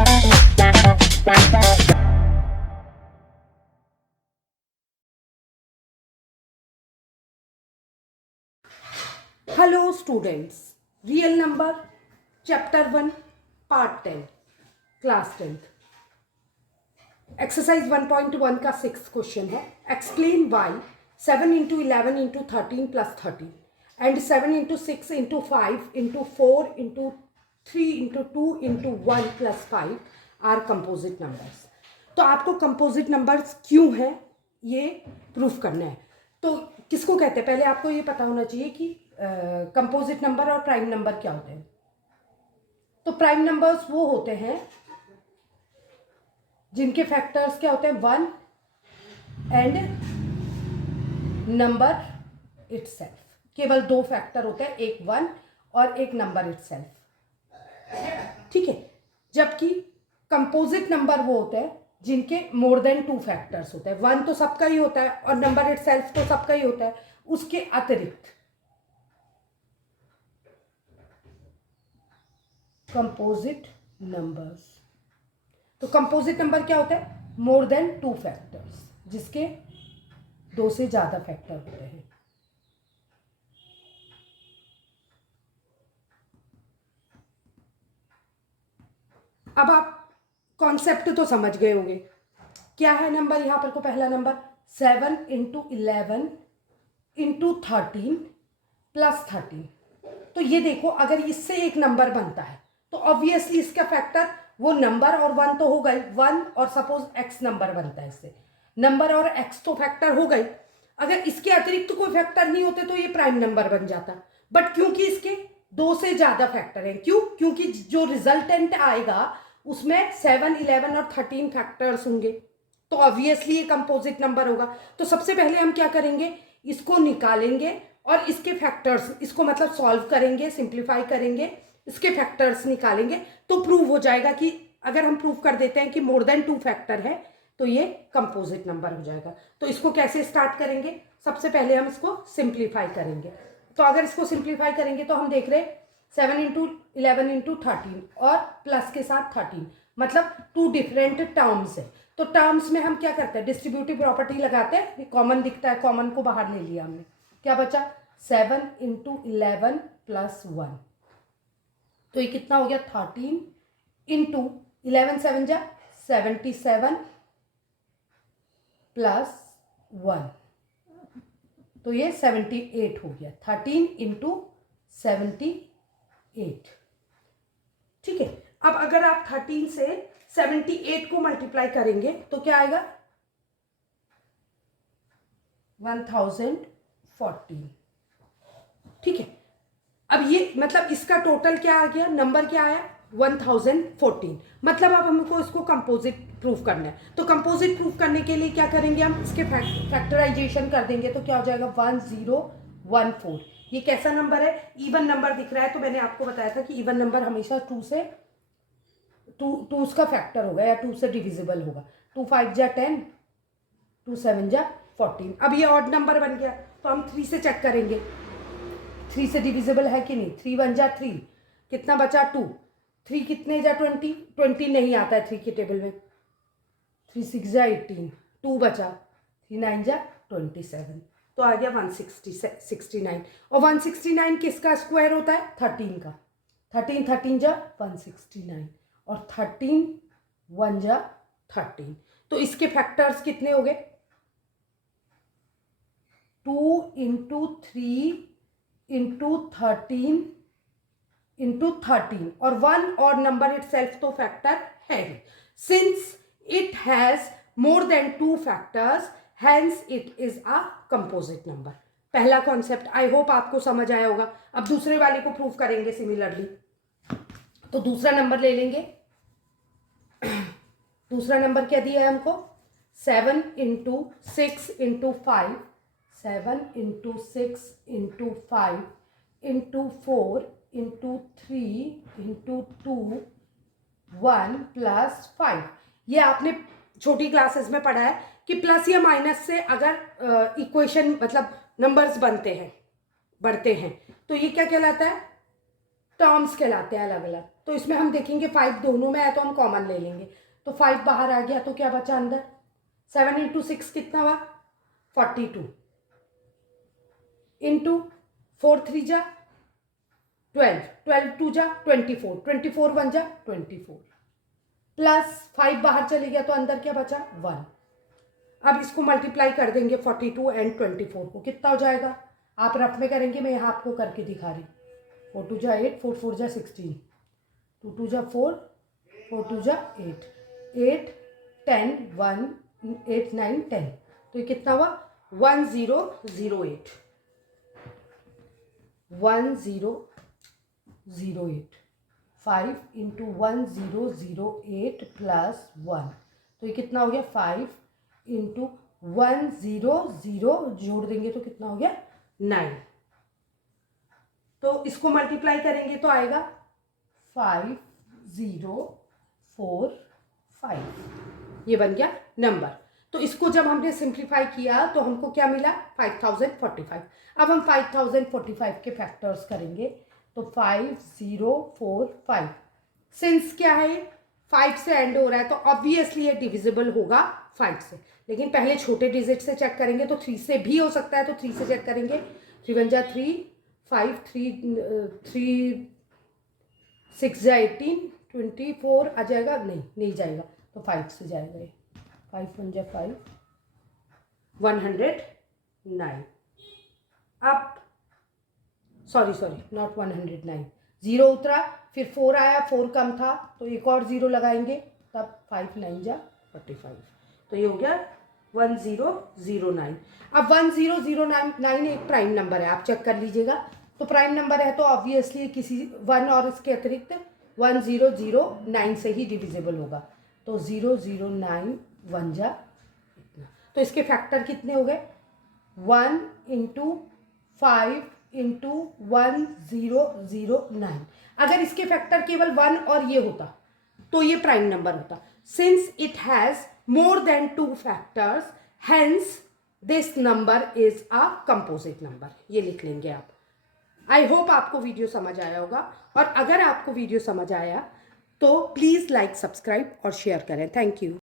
Hello students, real number chapter 1 part 10 class 10th exercise 1.1 का 6th question है. Explain why 7 into 11 into 13 plus 13 and 7 into 6 into 5 into 4 into 3 into 2 into 1 plus 5 are composite numbers. तो आपको composite numbers क्यों है ये proof करना है. तो किसको कहते हैं, पहले आपको ये पता होना चाहिए कि कंपोजिट नंबर और प्राइम नंबर क्या होते हैं. तो प्राइम नंबर्स वो होते हैं जिनके फैक्टर्स क्या होते हैं, 1 एंड नंबर इटसेल्फ. केवल 2 फैक्टर होते हैं, एक 1 और एक नंबर इटसेल्फ. ठीक है. जबकि कंपोजिट नंबर वो होते हैं जिनके मोर देन 2 फैक्टर्स होते हैं. 1 तो सबका ही होता है और नंबर इटसेल्फ तो सबका ही होता है. उसके अतिरिक्त कंपोजिट नंबर्स. तो कंपोजिट नंबर क्या होता है, मोर देन 2 फैक्टर्स, जिसके 2 से ज्यादा फैक्टर होते हैं. अब आप कॉन्सेप्ट तो समझ गए होंगे. क्या है नंबर यहां पर को, पहला नंबर 7 into 11 into 13 plus 13. तो ये देखो, अगर इससे एक नंबर बनता है तो ऑब्वियसली इसका फैक्टर वो नंबर और 1 तो हो गए, 1 और सपोज x नंबर बनता है, इससे नंबर और x तो फैक्टर हो गए. अगर इसके अतिरिक्त तो कोई फैक्टर नहीं होते तो ये प्राइम नंबर बन जाता. बट क्योंकि इसके 2 से ज्यादा फैक्टर हैं, क्योंकि जो रिजल्टेंट आएगा उसमें 7, 11 और 13 फैक्टर्स होंगे, तो ऑब्वियसली ये कंपोजिट नंबर होगा. तो सबसे पहले हम क्या करेंगे, इसको निकालेंगे और इसके फैक्टर्स, इसको मतलब सॉल्व करेंगे, सिंप्लीफाई करेंगे, इसके फैक्टर्स निकालेंगे. तो प्रूव हो जाएगा कि अगर हम प्रूव कर देते हैं कि मोर देन 2 फैक्टर है तो ये कंपोजिट नंबर हो जाएगा. तो इसको कैसे स्टार्ट करेंगे, सबसे पहले हम इसको सिंप्लीफाई करेंगे. तो अगर इसको सिंप्लीफाई करेंगे तो हम देख रहे हैं 7 into 11 into 13 और प्लस के साथ 13, मतलब 2 डिफरेंट टर्म्स है. तो टर्म्स में हम क्या करते हैं, डिस्ट्रीब्यूटिव प्रॉपर्टी लगाते हैं. कॉमन दिखता है, कॉमन को बाहर ले लिया हमने, क्या बचा 7 into 11 plus 1. तो ये कितना हो गया 13 into 11 7 जा 77 प्लस 1, तो ये 78 हो गया. 13 into 78. ठीक है. अब अगर आप 13 से 78 को मल्टीप्लाई करेंगे तो क्या आएगा 1014. ठीक है. अब ये मतलब इसका टोटल क्या आ गया, नंबर क्या आया 1014. मतलब अब हमको इसको कंपोजिट प्रूफ करना है. तो कंपोजिट प्रूफ करने के लिए क्या करेंगे, हम इसके फैक्टराइजेशन कर देंगे. तो क्या हो जाएगा 1014. ये कैसा नंबर है, इवन नंबर दिख रहा है. तो मैंने आपको बताया था कि इवन नंबर हमेशा 2 से 2 उसका फैक्टर होगा या 2 से डिविजिबल होगा. 2 5 जा 10, 2 7 जा 14. अब ये ऑड नंबर बन गया तो हम 3 से चेक करेंगे 3 से डिविजिबल है कि नहीं. 3 1 जा 3, कितना बचा 2. 3 कितने जा 20, 20 नहीं आता है 3 के टेबल में. 3 6 जा 18, 2 बचा, 3 9 जा 27. तो आ गया 169. और 169 किसका स्क्वायर होता है, 13 का. 13 13 जा 169 और 13 1 जा 13. तो इसके फैक्टर्स कितने हो गए, 2 into 3 into 13 into 13 और 1 और नंबर इटसेल्फ तो फैक्टर है. Since it has more than 2 factors, hence it is a composite number. पहला कॉन्सेप्ट आई होप आपको समझ आया होगा. अब दूसरे वाले को प्रूव करेंगे सिमिलरली. तो दूसरा नंबर ले लेंगे. दूसरा नंबर क्या दिया है हमको, 7 into 6 into 5, 7 into 6 into 5 into 4 into 3 into 2 1 plus 5. ये आपने छोटी क्लासेस में पढ़ा है कि प्लस या माइनस से अगर इक्वेशन मतलब नंबर्स बनते हैं, बढ़ते हैं, तो ये क्या कहलाता है, टर्म्स कहलाते हैं अलग अलग। तो इसमें हम देखेंगे 5 दोनों में है तो हम कॉमन ले लेंगे, तो 5 बाहर आ गया तो क्या बचा अंदर, 7 इंटू 6 कितना हुआ 42, इंटू 4 3 जा 12, 12 2 जा 24, 24 1 जा 24, प्लस 5 बाहर चले गया तो अंदर क्या बचा 1। अब इसको मल्टीप्लाई कर देंगे 42 एंड 24 को, कितना हो जाएगा, आप रफ में करेंगे, मैं यहाँ आपको करके दिखा रही। 4 2 जा 8, 4 4 जा 16, 2 2 जा 4, 4 2 जा 8, 8 10 1 8 9 10, तो ये कितना हुआ 1008, 1008, 5 इंटू 1008 प्लस 1, तो ये कितना हो गया 5 इंटू 100 जोड़ देंगे तो कितना हो गया 9। तो इसको मल्टीप्लाई करेंगे तो आएगा 5045, ये बन गया नंबर। तो इसको जब हमने सिंप्लीफाई किया तो हमको क्या मिला 5045। अब हम 5045 के फैक्टर्स करेंगे, तो 5045 सिंस क्या है 5 से एंड हो रहा है तो ऑब्वियसली ये डिविजिबल होगा 5 से, लेकिन पहले छोटे डिजिट से चेक करेंगे, तो 3 से भी हो सकता है, तो 3 से चेक करेंगे, 3 1 जा 3, 5 3 6 जा 18, 24 आ जाएगा, नहीं जाएगा, तो 5 से जाएगा ये, 5 1 जा 5, 109। अब सॉरी नॉट 109, 0 उतरा, फिर 4 आया, 4 कम था तो एक और 0 लगाएंगे, तब 5 9 जा 45, तो ये हो गया 1009। अब 1009 एक प्राइम नंबर है, आप चेक कर लीजिएगा, तो प्राइम नंबर है तो ऑब्वियसली किसी 1 और इसके अतिरिक्त 1009 से ही डिविजिबल होगा, तो 009 1 जा इतना। तो इसके फैक्टर कितने हो गए 1 इंटू 5 इंटू 1009। अगर इसके फैक्टर केवल 1 और ये होता तो ये प्राइम नंबर होता। Since it has more than 2 factors, hence this number is a composite number, ये लिख लेंगे आप। आई होप आपको वीडियो समझ आया होगा, और अगर आपको वीडियो समझ आया तो प्लीज़ लाइक सब्सक्राइब और शेयर करें। Thank you.